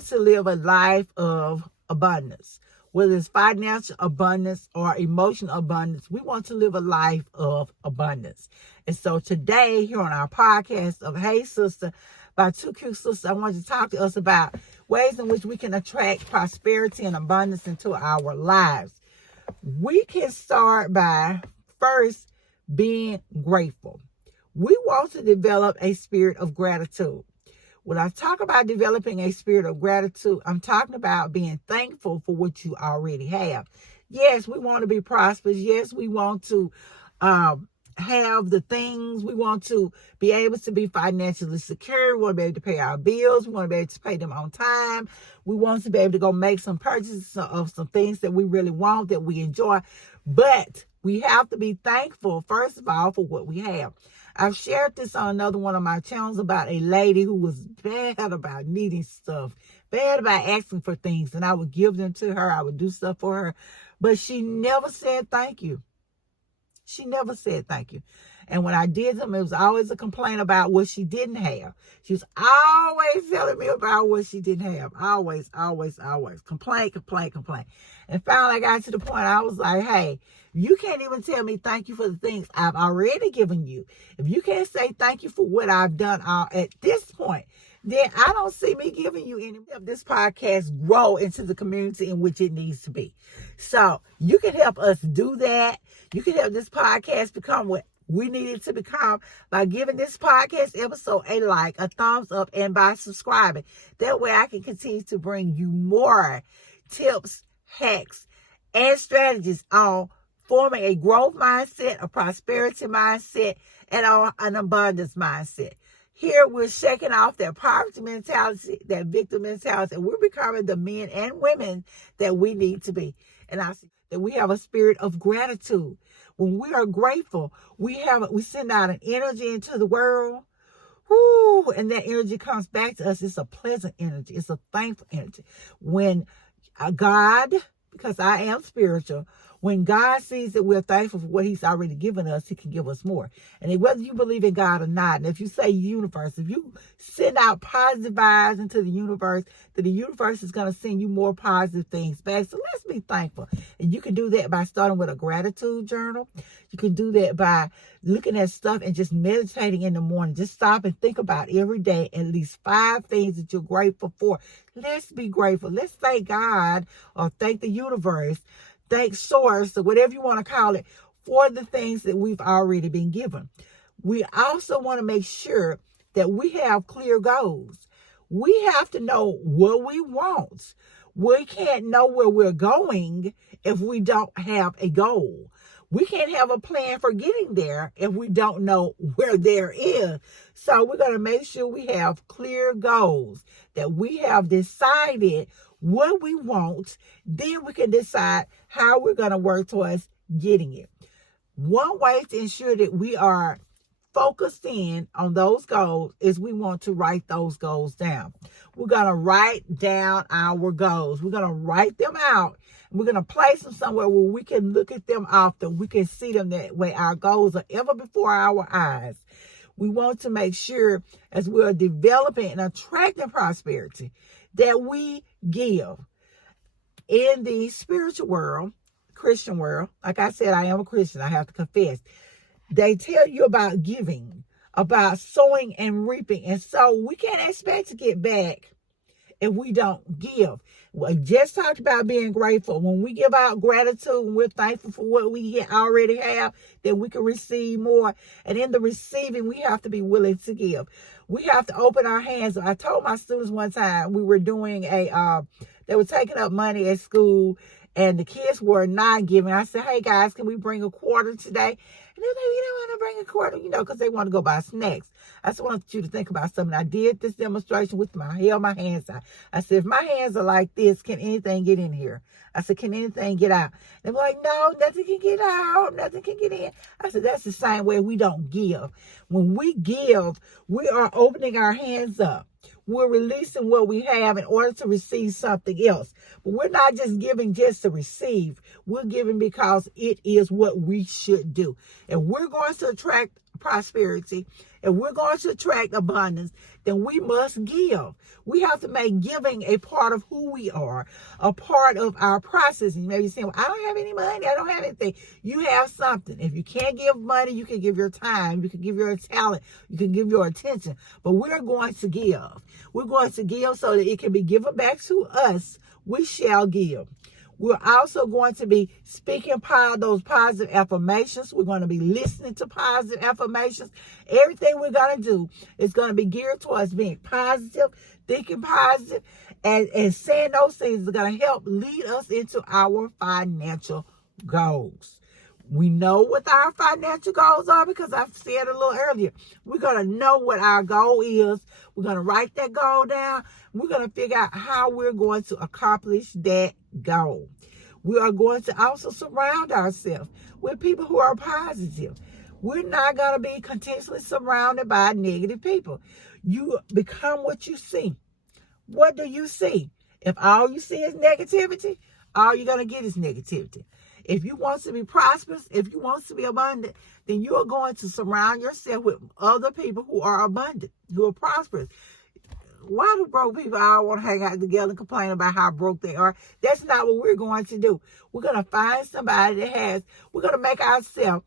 want to live a life of abundance, whether it's financial abundance or emotional abundance. We want to live a life of abundance. And so today, here on our podcast of Hey Sister, by Two Cute Sisters, I want to talk to us about ways in which we can attract prosperity and abundance into our lives. We can start by first being grateful. We want to develop a spirit of gratitude. When I talk about developing a spirit of gratitude, I'm talking about being thankful for what you already have. Yes, we want to be prosperous. Yes, we want to have the things. We want to be able to be financially secure. We want to be able to pay our bills. We want to be able to pay them on time. We want to be able to go make some purchases of some things that we really want, that we enjoy. But we have to be thankful, first of all, for what we have. I've shared this on another one of my channels about a lady who was bad about needing stuff, bad about asking for things, and I would give them to her. I would do stuff for her, but she never said thank you. She never said thank you. And when I did them, it was always a complaint about what she didn't have. She was always telling me about what she didn't have. Always. Complain. And finally, I got to the point, I was like, hey, you can't even tell me thank you for the things I've already given you. If you can't say thank you for what I've done at this point, then I don't see me giving you any of this podcast grow into the community in which it needs to be. So you can help us do that. You can help this podcast become what we need it to become by giving this podcast episode a like, a thumbs up, and by subscribing. That way I can continue to bring you more tips, hacks, and strategies on forming a growth mindset, a prosperity mindset, and an abundance mindset. Here we're shaking off that poverty mentality, that victim mentality, and we're becoming the men and women that we need to be. And I see that we have a spirit of gratitude. When we are grateful, we send out an energy into the world. Whoo, and that energy comes back to us. It's a pleasant energy. It's a thankful energy. When God, because I am spiritual, when God sees that we're thankful for what he's already given us, he can give us more. And whether you believe in God or not, and if you say universe, if you send out positive vibes into the universe, then the universe is going to send you more positive things back. So let's be thankful. And you can do that by starting with a gratitude journal. You can do that by looking at stuff and just meditating in the morning. Just stop and think about every day at least 5 things that you're grateful for. Let's be grateful. Let's thank God or thank the universe, thank source, or whatever you want to call it, for the things that we've already been given. We also want to make sure that we have clear goals. We have to know what we want. We can't know where we're going if we don't have a goal. We can't have a plan for getting there if we don't know where there is. So we're going to make sure we have clear goals, that we have decided what we want. Then we can decide how we're going to work towards getting it. One way to ensure that we are focused in on those goals is we want to write those goals down. We're going to write down our goals. We're going to write them out. We're going to place them somewhere where we can look at them often. We can see them that way. Our goals are ever before our eyes. We want to make sure, as we're developing and attracting prosperity, that we give. In the spiritual world, Christian world, like I said, I am a Christian, I have to confess. They tell you about giving, about sowing and reaping. And so we can't expect to get back if we don't give. We just talked about being grateful. When we give out gratitude and we're thankful for what we already have, then we can receive more. And in the receiving, we have to be willing to give. We have to open our hands. I told my students one time, we were doing they were taking up money at school and the kids were not giving. I said, hey guys, can we bring a quarter today? And they're like, you don't want to bring a quarter, because they want to go buy snacks. I just wanted you to think about something. I did this demonstration with held my hands out. I said, if my hands are like this, can anything get in here? I said, can anything get out? They were like, no, nothing can get out. Nothing can get in. I said, that's the same way we don't give. When we give, we are opening our hands up. We're releasing what we have in order to receive something else. But we're not just giving just to receive. We're giving because it is what we should do. If we're going to attract prosperity, If we're going to attract abundance, then we must give. We have to make giving a part of who we are, a part of our process. And you may be saying, well, I don't have any money. I don't have anything. You have something. If you can't give money, you can give your time. You can give your talent. You can give your attention. But we're going to give. We're going to give so that it can be given back to us. We shall give. We're also going to be speaking those positive affirmations. We're going to be listening to positive affirmations. Everything we're going to do is going to be geared towards being positive, thinking positive, and saying those things are going to help lead us into our financial goals. We know what our financial goals are because I've said a little earlier. We're going to know what our goal is. We're going to write that goal down. We're going to figure out how we're going to accomplish that goal. We are going to also surround ourselves with people who are positive. We're not going to be continuously surrounded by negative people. You become what you see. What do you see? If all you see is negativity, all you're going to get is negativity. If you want to be prosperous, if you want to be abundant, then you are going to surround yourself with other people who are abundant, who are prosperous. Why do broke people all want to hang out together and complain about how broke they are? That's not what we're going to do. We're going to find somebody we're going to make ourselves,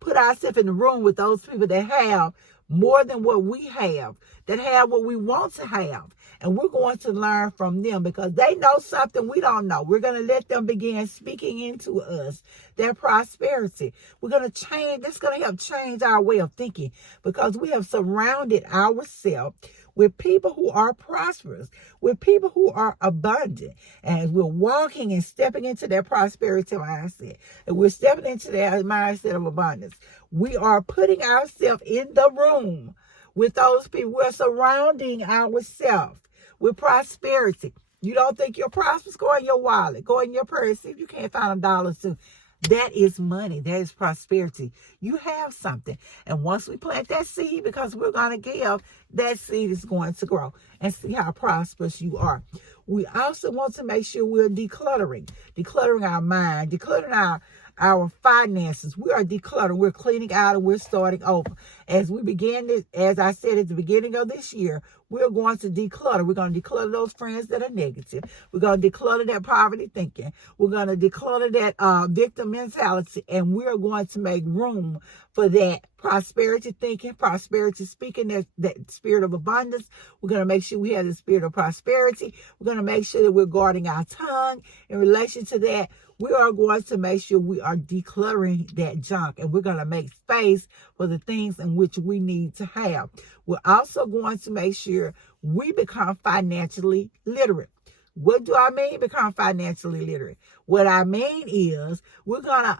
put ourselves in the room with those people that have more than what we have, that have what we want to have. And we're going to learn from them because they know something we don't know. We're going to let them begin speaking into us their prosperity. We're going to change. That's going to help change our way of thinking because we have surrounded ourselves with people who are prosperous, with people who are abundant. And we're walking and stepping into their prosperity mindset. And we're stepping into their mindset of abundance. We are putting ourselves in the room with those people. We're surrounding ourselves with prosperity. You don't think you're prosperous? Go in your wallet. Go in your purse. See if you can't find $1 too. That is money. That is prosperity. You have something. And once we plant that seed, because we're going to give, that seed is going to grow. And see how prosperous you are. We also want to make sure we're decluttering our mind, decluttering our finances. We are decluttering. We're cleaning out and we're starting over. As we begin this, as I said at the beginning of this year, we're going to declutter. We're going to declutter those friends that are negative. We're going to declutter that poverty thinking. We're going to declutter that victim mentality. And we're going to make room for that prosperity thinking, prosperity speaking, that spirit of abundance. We're going to make sure we have the spirit of prosperity. We're going to make sure that we're guarding our tongue in relation to that. We are going to make sure we are decluttering that junk, and we're going to make space for the things in which we need to have. We're also going to make sure we become financially literate. What do I mean become financially literate? What I mean is we're going to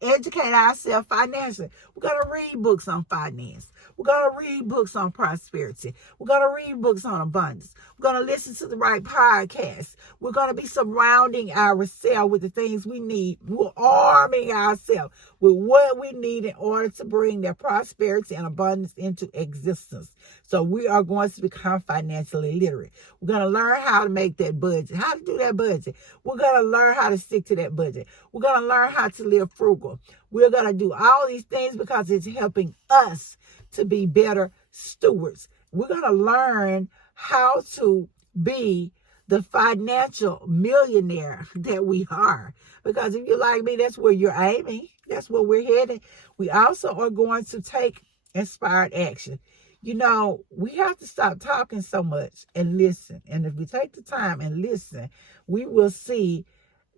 educate ourselves financially. We're going to read books on finance. We're going to read books on prosperity. We're going to read books on abundance. We're going to listen to the right podcasts. We're going to be surrounding ourselves with the things we need. We're arming ourselves with what we need in order to bring that prosperity and abundance into existence. So we are going to become financially literate. We're going to learn how to make that budget, how to do that budget. We're going to learn how to stick to that budget. We're going to learn how to live frugal. We're going to do all these things because it's helping us to be better stewards. We're going to learn how to be the financial millionaire that we are. Because if you're like me, that's where you're aiming. That's where we're headed. We also are going to take inspired action. You know, we have to stop talking so much and listen. And if we take the time and listen, we will see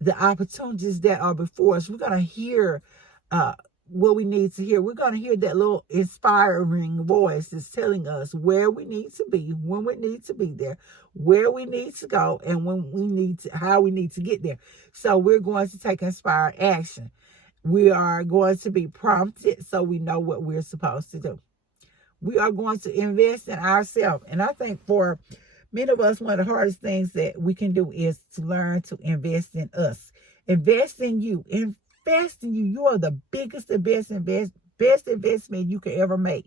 the opportunities that are before us. We're going to hear what we need to hear. We're going to hear that little inspiring voice that's telling us where we need to be, when we need to be there, where we need to go, and how we need to get there. So we're going to take inspired action. We are going to be prompted so we know what we're supposed to do. We are going to invest in ourselves. And I think for many of us, one of the hardest things that we can do is to learn to invest in us. Invest in you. Invest in you. You are the biggest and best investment you could ever make.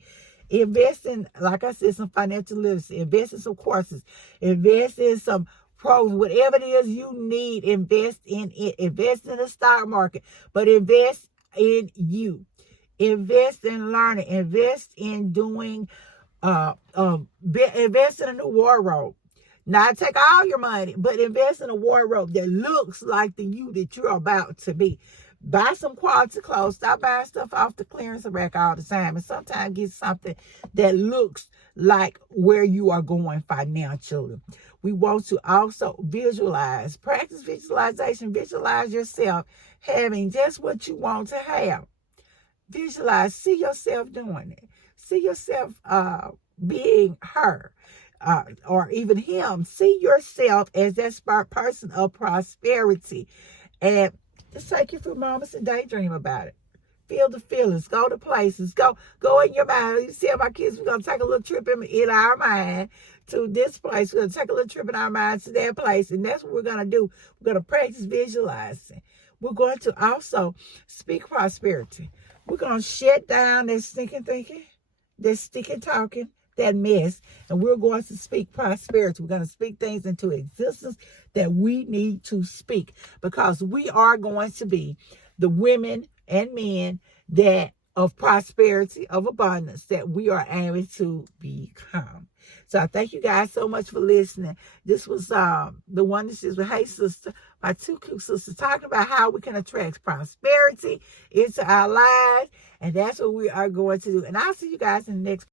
Invest in, like I said, some financial literacy. Invest in some courses. Invest in some programs. Whatever it is you need, invest in it. Invest in the stock market. But invest in you. Invest in learning. Invest in doing, invest in a new wardrobe. Not take all your money, but invest in a wardrobe that looks like the you that you're about to be. Buy some quality clothes. Stop buying stuff off the clearance rack all the time. And sometimes get something that looks like where you are going financially. We want to also visualize. Practice visualization. Visualize yourself having just what you want to have. Visualize. See yourself doing it. See yourself being her. Or even him. See yourself as that person of prosperity. And just take a few moments and daydream about it. Feel the feelings. Go to places. Go in your mind. You see my kids, we're going to take a little trip in our mind to this place. We're going to take a little trip in our mind to that place. And that's what we're going to do. We're going to practice visualizing. We're going to also speak prosperity. We're going to shut down that stinking thinking, that stinking talking, that mess, and we're going to speak prosperity. We're going to speak things into existence that we need to speak, because we are going to be the women and men that of prosperity, of abundance, that we are aiming to become. So I thank you guys so much for listening. This was LaWanda Shields with Hey Sister, my two cool sisters, talking about how we can attract prosperity into our lives, and that's what we are going to do. And I'll see you guys in the next